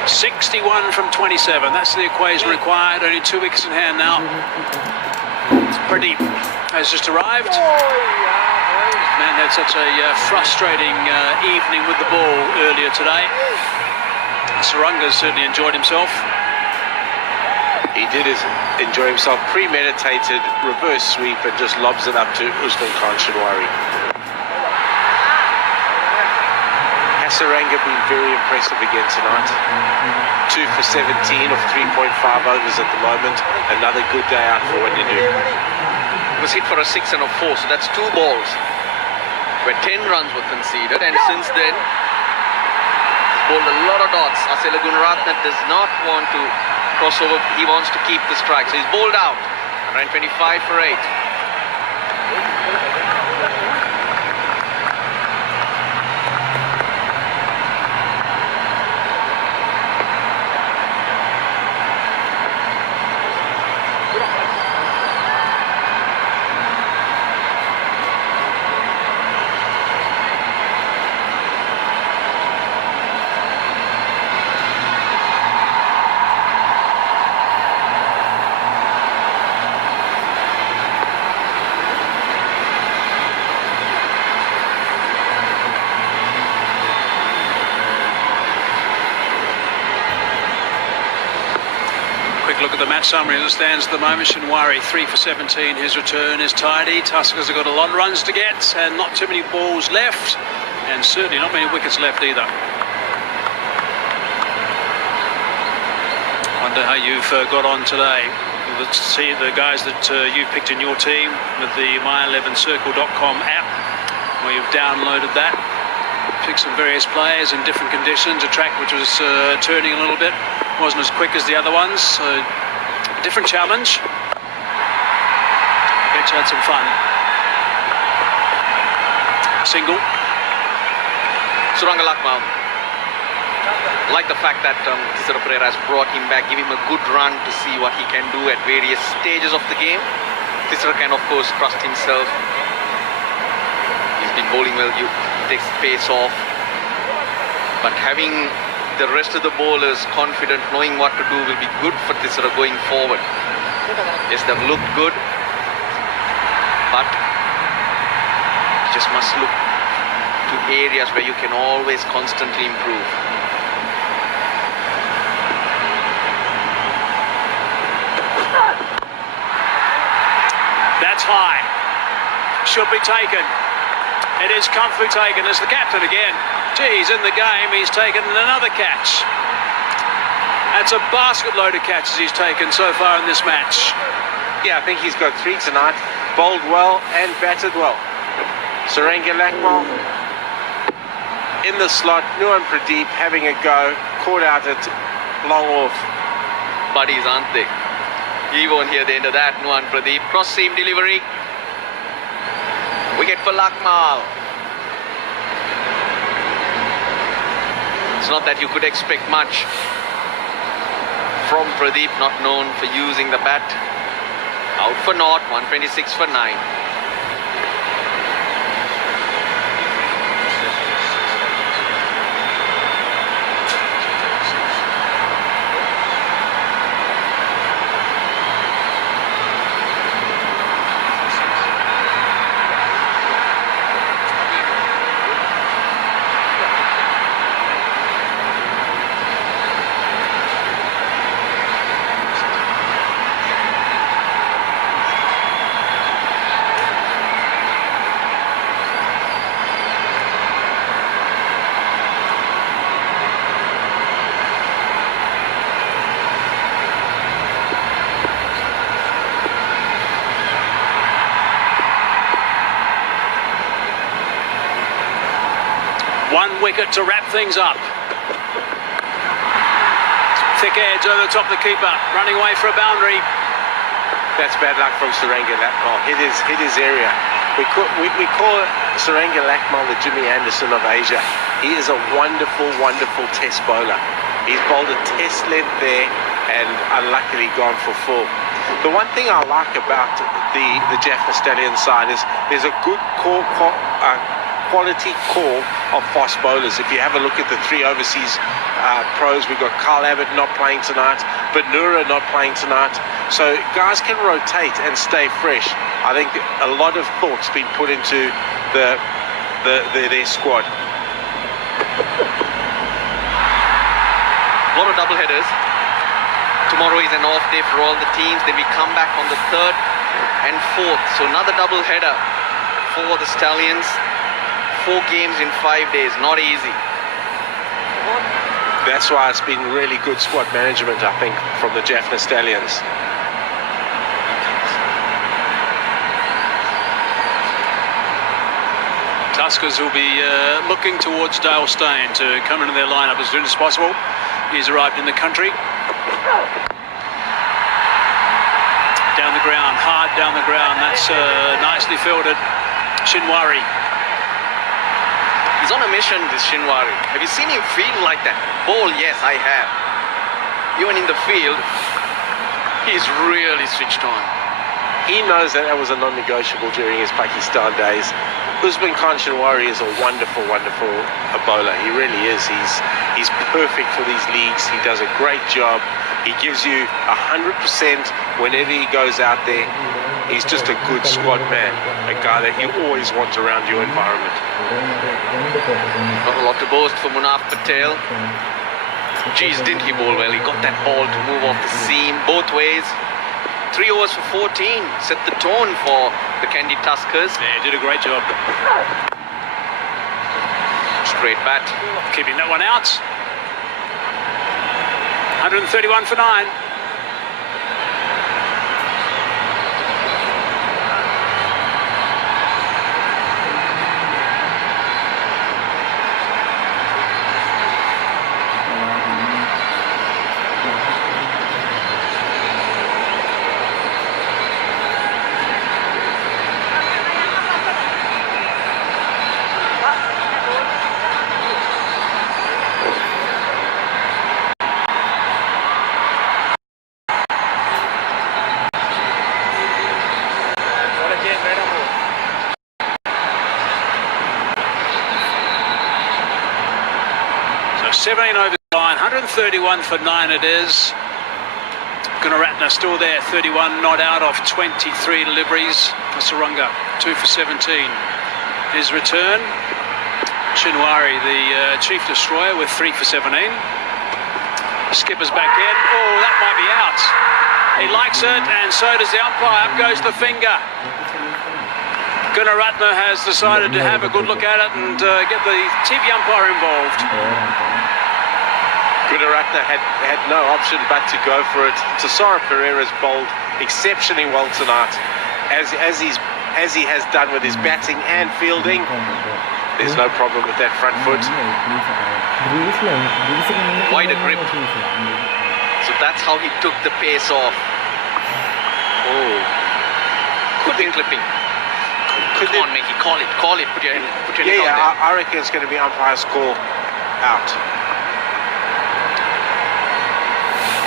61 from 27. That's the equation required. Only 2 wickets in hand now. Pradeep has just arrived. Man had such a frustrating evening with the ball earlier today. Saranga certainly enjoyed himself. He did enjoy himself. Premeditated reverse sweep and just lobs it up to Usman Khan Shinwari. Hasaranga been very impressive again tonight. 2 for 17 of 3.5 overs at the moment. Another good day out for Wandidu. Was hit for a 6 and a 4, so that's 2 balls where 10 runs were conceded, and since then bowled a lot of dots. Asela Gunaratne does not want to cross over. He wants to keep the strike, so he's bowled out. Ran 25 for 8. the match summary as it stands at the moment. Shinwari 3 for 17. His return is tidy. Tuskers have got a lot of runs to get and not too many balls left, and certainly not many wickets left either. Wonder how you've got on today. Let's see the guys that you picked in your team with the my11circle.com app, where you've downloaded that. Picked some various players in different conditions. A track which was turning a little bit, wasn't as quick as the other ones, so a different challenge. Bet you had some fun. Single. Suranga Lakmal. Like the fact that Tisara Pereira has brought him back, give him a good run to see what he can do at various stages of the game. Tisara can of course trust himself. He's been bowling well, he takes pace off. But having the rest of the bowlers confident, knowing what to do, will be good for Tisara going forward. Yes, they've looked good, but you just must look to areas where you can always constantly improve. That's high. Should be taken. It is comfortably taken as the captain again. Geez, in the game he's taken another catch. That's a basket load of catches he's taken so far in this match. Yeah, I think he's got 3 tonight. Bowled well and batted well. Suranga Lakmal in the slot. Nuwan Pradeep having a go. Caught out at long off. Buddies, aren't they? He won't hear the end of that. Nuwan Pradeep. Cross seam delivery. Wicket for Lakmal. It's not that you could expect much from Pradeep, not known for using the bat. Out for naught, 126 for 9. One wicket to wrap things up. Thick edge over the top of the keeper, running away for a boundary. That's bad luck from Suranga Lakmal. Hit his area. We call Suranga Lakmal the Jimmy Anderson of Asia. He is a wonderful, wonderful test bowler. He's bowled a test length there and unluckily gone for 4. The one thing I like about the Jaffna Stallion side is there's a good quality core of fast bowlers. If you have a look at the 3 overseas pros, we've got Carl Abbott not playing tonight, Banura not playing tonight, so guys can rotate and stay fresh. I think a lot of thought's been put into their squad. A lot of double headers. Tomorrow is an off day for all the teams. Then we come back on the 3rd and 4th. So another double header for the Stallions. 4 games in 5 days, not easy. That's why it's been really good squad management, I think, from the Jaffna Stallions. Tuskers will be looking towards Dale Steyn to come into their lineup as soon as possible. He's arrived in the country. Down the ground, hard down the ground. That's nicely fielded. Shinwari. He's on a mission, this Shinwari. Have you seen him feel like that? Bowl, yes, I have. Even in the field, he's really switched on. He knows that was a non-negotiable during his Pakistan days. Usman Khan Shinwari is a wonderful, wonderful bowler. He really is. He's perfect for these leagues. He does a great job. He gives you 100% whenever he goes out there. He's just a good squad man, a guy that you always want around your environment. Not a lot to boast for Munaf Patel. Geez, didn't he bowl well? He got that ball to move off the seam both ways. 3 overs for 14 set the tone for the Kandy Tuskers. Yeah, did a great job. Straight bat. Keeping that one out. 131 for 9. So 17 over the line, 131 for 9 it is. Gunaratne still there, 31 not out of 23 deliveries. Sarunga 2 for 17. His return, Shinwari, the chief destroyer, with 3 for 17. Skipper's back in. Oh, that might be out. He likes it, and so does the umpire. Up goes the finger. Gunaratne has decided to have a good look at it and get the TV umpire involved. Gunaratne had no option but to go for it. Tuskers Pereira's bowled exceptionally well tonight, as he has done with his batting and fielding. There's no problem with that front foot. Wider grip. So that's how he took the pace off. Oh, could be clipping. Come on, Mickey, call it. Put your neck out there. I reckon it's going to be umpire's call out.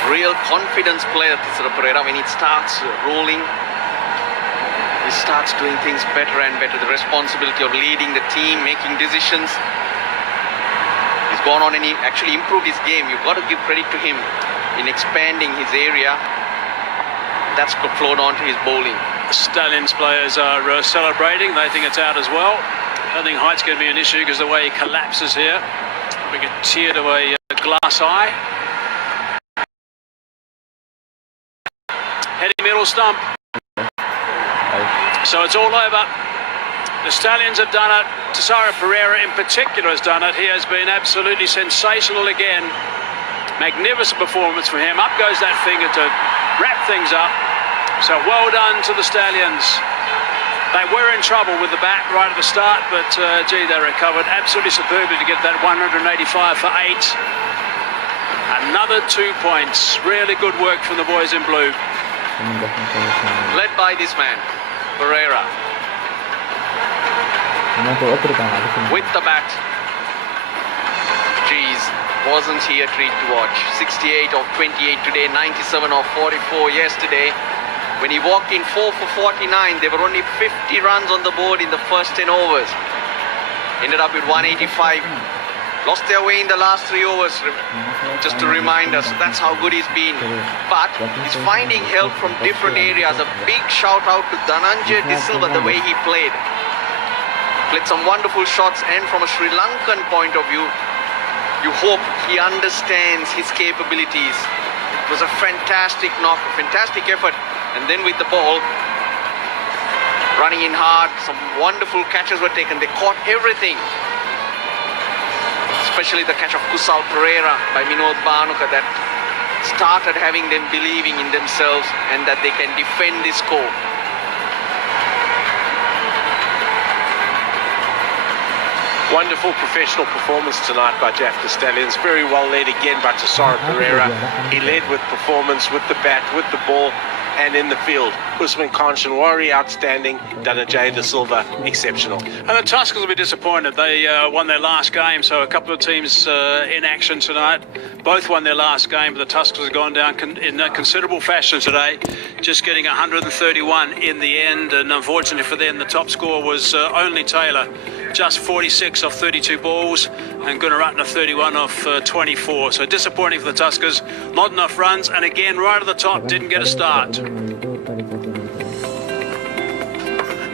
Real confidence player, Tuskers Pereira. When it starts rolling, he starts doing things better and better. The responsibility of leading the team, making decisions. He's gone on and he actually improved his game. You've got to give credit to him in expanding his area. That's flowed on to his bowling. Stallions players are celebrating. They think it's out as well. I don't think height's going to be an issue because the way he collapses here. We get tear to a glass eye. Heading middle stump. So it's all over. The Stallions have done it. Tuskers Pereira in particular has done it. He has been absolutely sensational again. Magnificent performance from him. Up goes that finger to wrap things up. So well done to the Stallions. They were in trouble with the bat right at the start, but gee, they recovered absolutely superbly to get that 185 for 8. Another 2 points. Really good work from the boys in blue. Led by this man, Pereira. With the bat. Geez, wasn't he a treat to watch? 68 of 28 today, 97 of 44 yesterday. When he walked in 4 for 49, there were only 50 runs on the board in the first 10 overs. Ended up with 185. Lost their way in the last 3 overs, just to remind us. That's how good he's been. But he's finding help from different areas. A big shout out to Dhananjay De Silva, the way he played. Played some wonderful shots, and from a Sri Lankan point of view, you hope he understands his capabilities. It was a fantastic knock, a fantastic effort. And then with the ball, running in hard, some wonderful catches were taken. They caught everything. Especially the catch of Kusal Pereira by Minod Bhanuka that started having them believing in themselves and that they can defend this score. Wonderful professional performance tonight by jaffna Stallions. Very well led again by Tuskers Pereira. He led with performance, with the bat, with the ball, and in the field. Usman Khanshanwari, outstanding. Dhananjay De Silva, exceptional. And the Tuskers will be disappointed. They won their last game, so a couple of teams in action tonight. Both won their last game, but the Tuskers have gone down in a considerable fashion today, just getting 131 in the end. And unfortunately for them, the top score was only Taylor, just 46 off 32 balls, and Gunaratne 31 off 24. So disappointing for the Tuskers. Not enough runs, and again, right at the top, didn't get a start.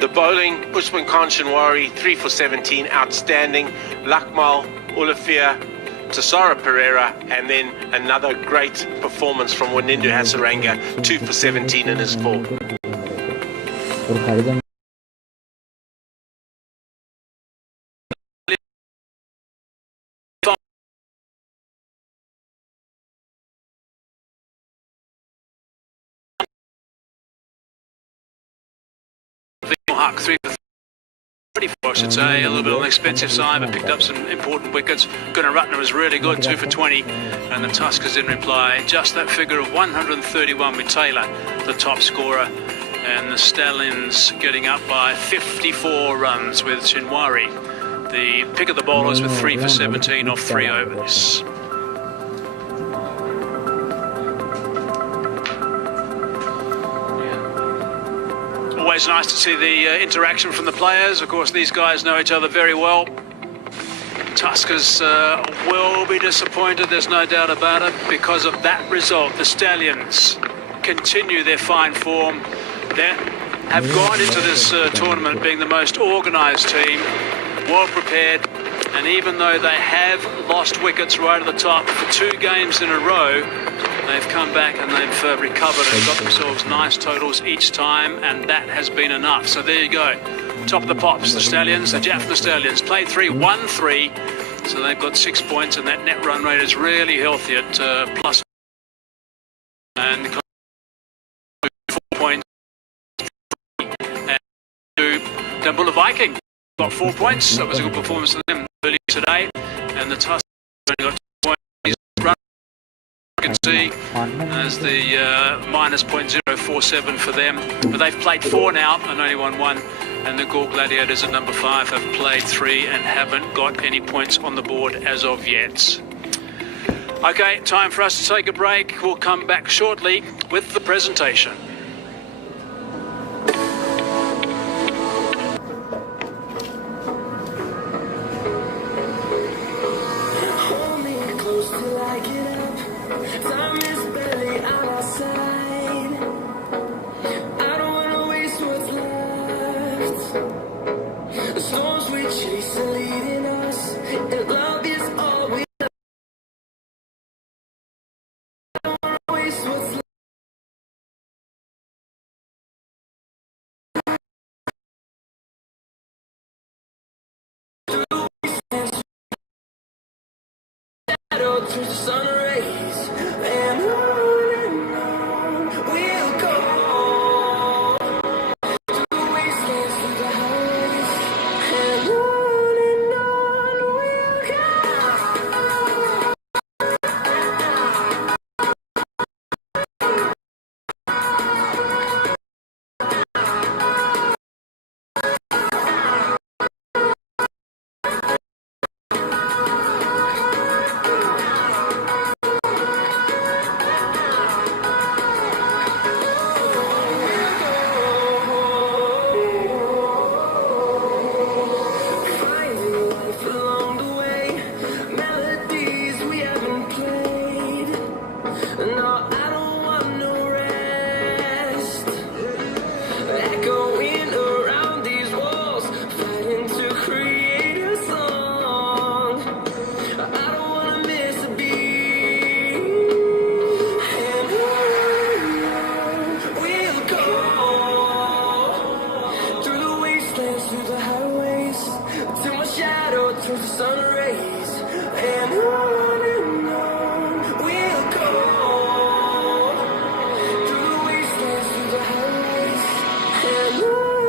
The bowling, Usman Khanshanwari, 3 for 17, outstanding. Lakmal, Ulafir, Tasara Pereira, and then another great performance from Wanindu Hasaranga, 2 for 17 in his 4. ஒரு கடிதம் Huck, 3 for 34, I should say. A little bit on the expensive side, but picked up some important wickets. Gunaratne was really good, 2 for 20. And the Tuskers in reply, just that figure of 131 with Taylor, the top scorer. And the Stallions getting up by 54 runs with Shinwari, the pick of the bowlers, with 3 for 17 off 3 overs. Always nice to see the interaction from the players. Of course, these guys know each other very well. Tuskers will be disappointed, there's no doubt about it, because of that result. The Stallions continue their fine form. They have gone into this tournament being the most organised team, well prepared, and even though they have lost wickets right at the top for 2 games in a row, they've come back and they've recovered and got themselves nice totals each time, and that has been enough. So there you go. Top of the pops, the Stallions, the Jaffna Stallions. Played 3, won 3. So they've got 6 points, and that net run rate is really healthy at plus. And 4 points. And Dambulla Viking got 4 points. That was a good performance for them earlier today. And the Tuskers only got 2 points. You can see as the minus 0.047 for them, but they've played 4 now and only won 1, and the Gaul Gladiators at number 5 have played 3 and haven't got any points on the board as of yet. Okay, time for us to take a break. We'll come back shortly with the presentation. Through the sun rays, and on we'll go. Through the wastelands, through the highways, and on we'll go. Through the sun rays, and on we'll go. Through the wastelands, through the highways, and on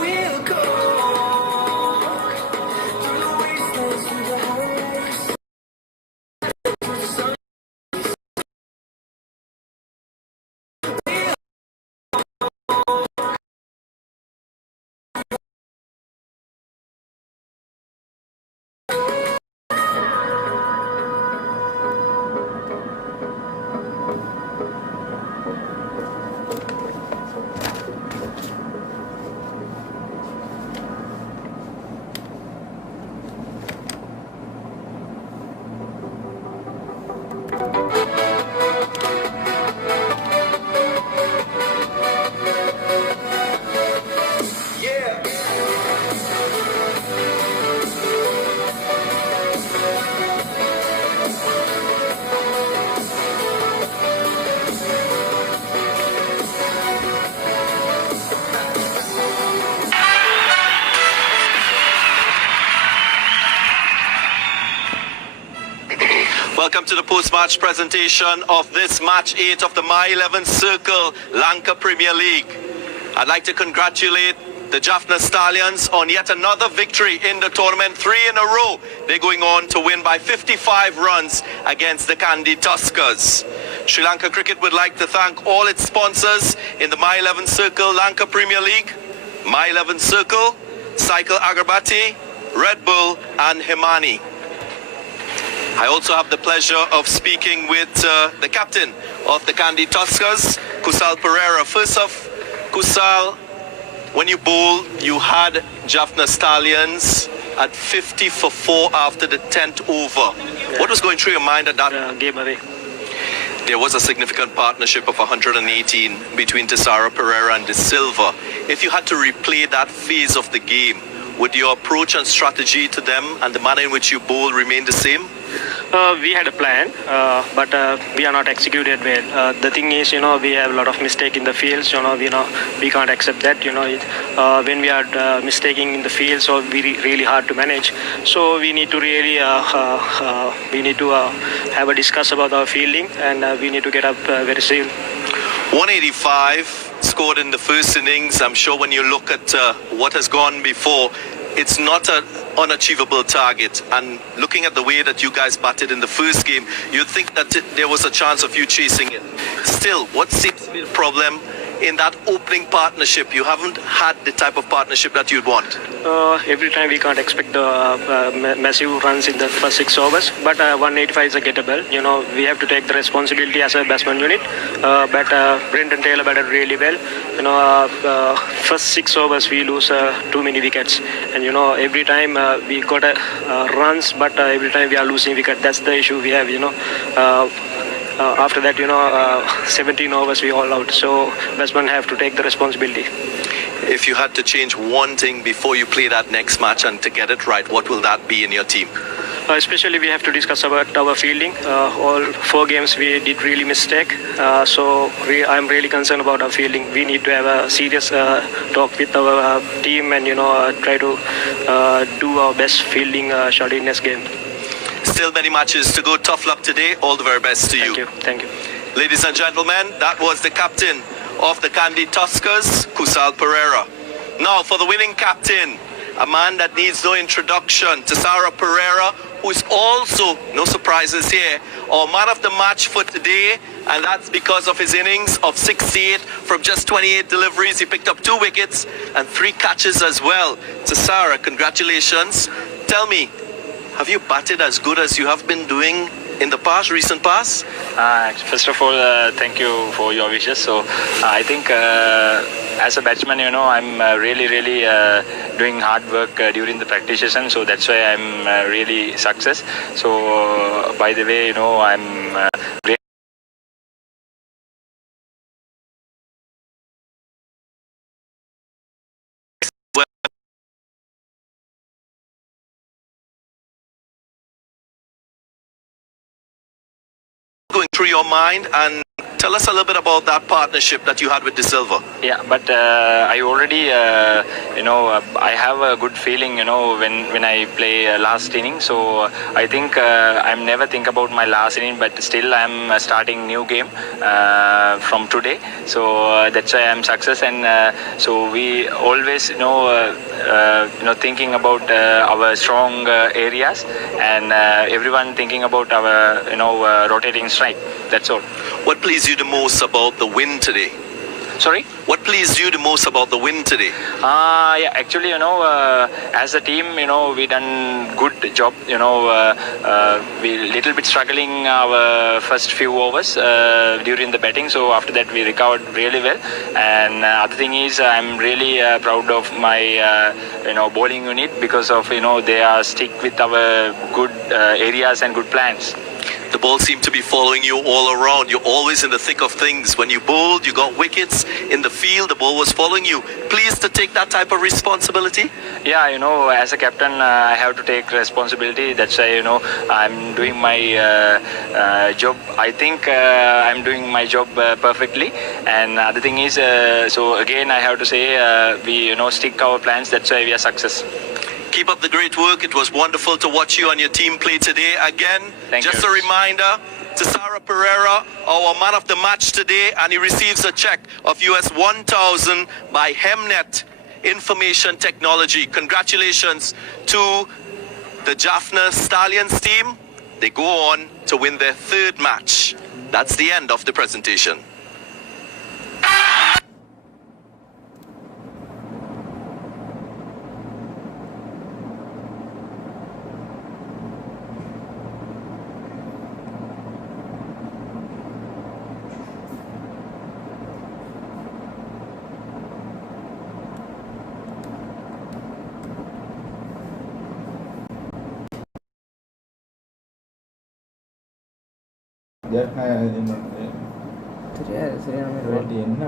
we'll go. Through the post-match presentation of this match 8 of the My 11 Circle Lanka Premier League. I'd like to congratulate the Jaffna Stallions on yet another victory in the tournament, 3 in a row. They're going on to win by 55 runs against the Kandy Tuskers. Sri Lanka Cricket would like to thank all its sponsors in the My 11 Circle Lanka Premier League: My 11 Circle, Cycle Agarbati, Red Bull and Himani. I also have the pleasure of speaking with the captain of the Kandy Tuskers, Kusal Pereira. First off, Kusal, when you bowled, you had Jaffna Stallions at 50 for 4 after the 10th over. What was going through your mind at that? Game away. There was a significant partnership of 118 between Kusal Pereira and De Silva. If you had to replay that phase of the game, would your approach and strategy to them and the manner in which you bowl remain the same? We had a plan, but we are not executed well. The thing is, we have a lot of mistake in the fields. We can't accept that. When we are mistaking in the field, so really hard to manage. So we need to really have a discuss about our fielding, and we need to get up very soon. 185 scored in the first innings. I'm sure when you look at what has gone before, it's not an unachievable target. And looking at the way that you guys batted in the first game, you'd think that there was a chance of you chasing it. Still, what seems to be the problem in that opening partnership? You haven't had the type of partnership that you'd want. Every time we can't expect the massive runs in the first 6 overs, but 185 is a gettable. We have to take the responsibility as a batsman unit. But Brendan Taylor batted really well. First 6 overs we lose too many wickets, and every time we got runs, but every time we are losing wicket. That's the issue we have. After that, 17 overs we all out. So batsmen have to take the responsibility. If you had to change one thing before you play that next match and to get it right, what will that be in your team? Especially we have to discuss about our fielding. All 4 games we did really mistake. So I'm really concerned about our fielding. We need to have a serious talk with our team and try to do our best fielding shot in this game. Still many matches to go. Tough luck today. All the very best to you. Thank you. Ladies and gentlemen, that was the captain of the Kandy Tuskers, Kusal Pereira. Now for the winning captain, a man that needs no introduction, Kusal Pereira, who is also, no surprises here, our man of the match for today, and that's because of his innings of 68 from just 28 deliveries. He picked up 2 wickets and 3 catches as well. Kusal, congratulations. Tell me, have you batted as good as you have been doing in the recent past? First of all, thank you for your wishes. So I think as a batsman, I'm really doing hard work during the practice session. So that's why I'm really success. So by the way, I'm great. Going through your mind, and tell us a little bit about that partnership that you had with De Silva. Yeah, but I already, I have a good feeling, when I play last inning. So I think I'm never think about my last inning, but still I'm starting new game from today. So that's why I'm success, and so we always, thinking about our strong areas, and everyone thinking about our, rotating strike. That's all. What pleased you the most about the win today? Sorry? What pleased you the most about the win today? Yeah, actually, as a team, we done good job. We little bit struggling our first few overs during the batting. So after that, we recovered really well. And other thing is, I'm really proud of my, bowling unit because of, they are stick with our good areas and good plans. The ball seemed to be following you all around. You're always in the thick of things. When you bowled, you got wickets. In the field, the ball was following you. Pleased to take that type of responsibility? Yeah, as a captain, I have to take responsibility. That's why, I'm doing my job. I think I'm doing my job perfectly. And other thing is, so again, I have to say, we, stick our plans. That's why we are success. Keep up the great work. It was wonderful to watch you and your team play today. Again, just a reminder to Sarah Pereira, our man of the match today, and he receives a check of US 1,000 by Hemnet Information Technology. Congratulations to the Jaffna Stallions team. They go on to win their third match. That's the end of the presentation. சரியா சரியான என்ன